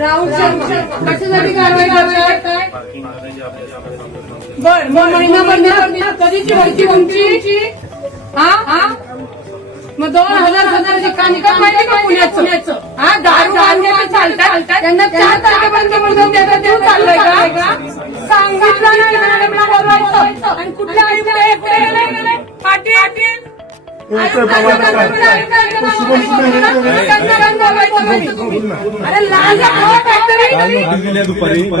राहुल कशासाठी कारवाई करताय? बर मग महिना कधीची भरती तुमची? मग 2000 काम माहिती का पुण्याचं? दारू आणण्याचं चालतात त्यांना 4 तारखेपर्यंत मुदत देतात ते चाललंय का? सांगितलं नाही मॅडमला बोलवायचं आणि कुठल्या आयुक्त पाटील अरे लाज दुपारी 2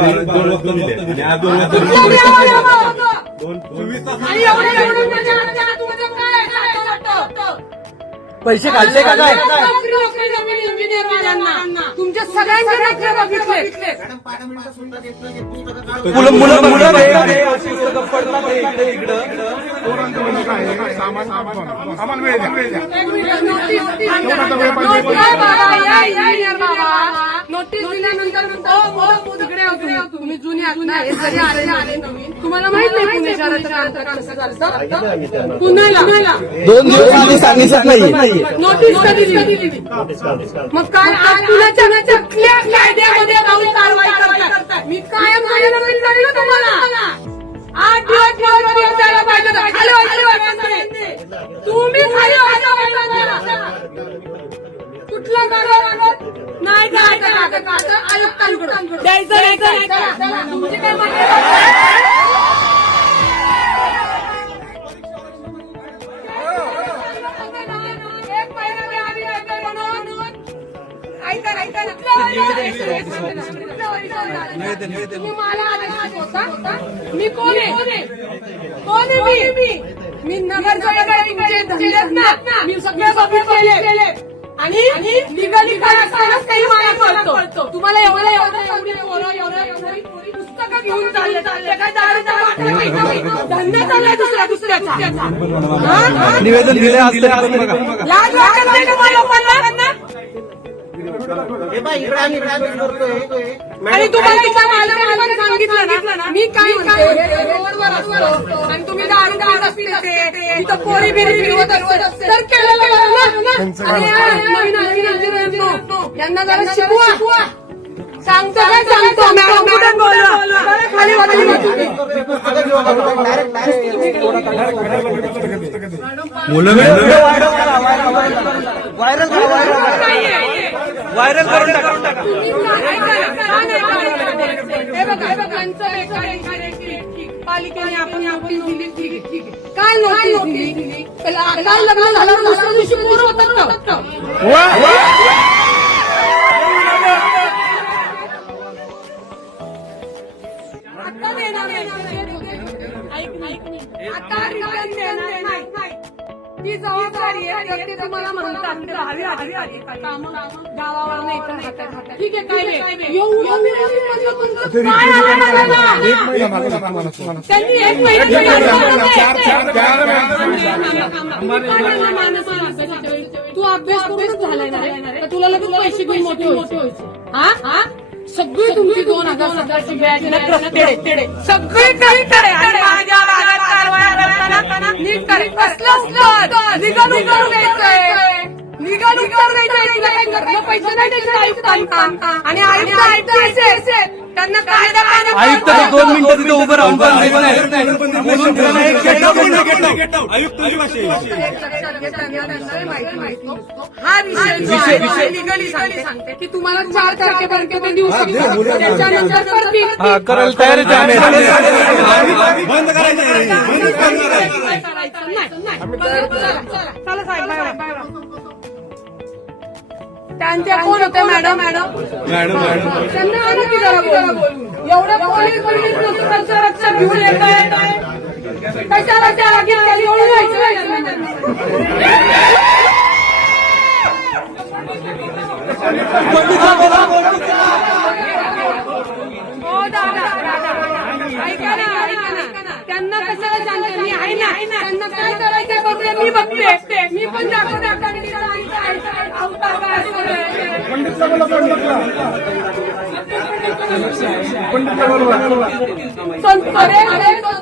वाजता दिले आणि 2 वाजता पैसे काढले का काय? तुमच्या सगळ्यांचे नखरे बघितले. नोटीस दिल्यानंतर तुम्ही जुने तुम्हाला माहित नाही पुणे शहराचं पुण्याला 2 दिवस आधी सांगितलं नाही. नोटीस कधी दिली? मग काय आज पुण्याच्या कुठल्या कायद्यामध्ये राहून कारवाई करतात? मी कायम नोटीस झाली ना तुम्हाला 8 दिवस द्यायला पाहिजे. तुम्ही खाली कुठलं कागद नाही आयुक्तांकडून द्यायचं तुमची काय मी कोण आहे? मी नगरसेवक तुमचे धंदेच ना मी सगळे बघितलेले आणि लिगली काय असतानाच काही मला कळतो. तुम्हाला एवढं पुस्तकं घेऊन चालले काय धंदा चाललाय दुसऱ्याचा निवेदन दिले असते लाज वाटत नाही तुम्हाला लोकांना? आणि तुम्हाला तुमच्या मालकाने सांगितलं ना मी काय रोडवर असतो आणि तुम्ही दारू गात असते इथं पोरी बिरी फिरवत असते तर केलेलं यांना जरा शिकवा. सांगतो मॅडम कुठे बोलला खाली व्हायरल करून टाका. हे बघा पालिकेने आपण नोटीस दिली. ठीक आहे. काय नोटीस दिली? काल लग्न झालं दुसऱ्या दिवशी पोरं होतात का? आता देणार आता रिटर्न देणार नाही. ती जबाबदारी आहे ते तुम्हाला म्हणतात गावावर नाही. ठीक आहे काय नाही त्यांनी 1 महिना तू अभ्यास करूनच झालाय ना तुला लगेच पैसे घेऊन मोठे व्हायचे. सगळी तुमची 2017ची बॅच सगळी नीट करे लिगल उत्तर द्यायचंय पैसे नाही द्यायचे आयुक्तांना आणि आयुक्त त्यांना कायदा आयुक्त 2 मिनिटं तिथे उभं राहून हा विषय लिगली सांगते की तुम्हाला 4 तारखेपर्यंत देऊ शकतो. त्याच्यानंतर करायला तयारीच बंद चला साहेब त्यांच्या कोण होते मॅडम त्यांना आणा की जरा बोलून एवढं पोलीस रक्षा घेऊन येत आहे कशाला त्या आगीत खाली ओळून व्हायचं हो दादा ऐका ना त्यांना कशाला सांगते मी आहे ना त्यांना काय करायचं बघते मी बघते मी पण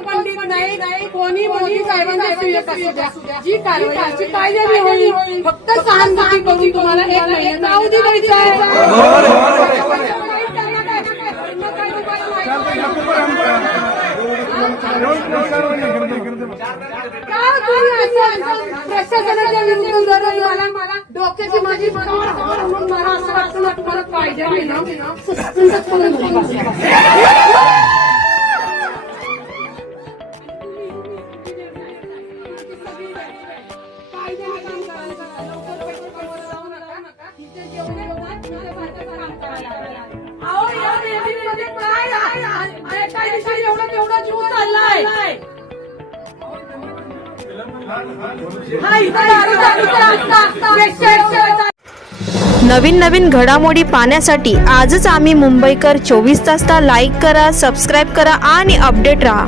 पंडित नाही कोणी साहेबांचा असू द्या. जी कारवाई कायद्याने होईल. फक्त सहानुभूती करून तुम्हाला एक महिन्याचा अवधी द्यायचा आहे. प्रशासनाच्या विरुद्ध जर मला डोक्याची माझी म्हणून मला असं वाटतं ना तुम्हाला पाहिजे नाही ना सस्पेंडच करून एवढा जीव चाललाय. नवीन घडामोडी पाहण्यासाठी आजच आम्ही मुंबईकर 24 तासला लाईक करा, सबस्क्राईब करा आणि अपडेट रहा.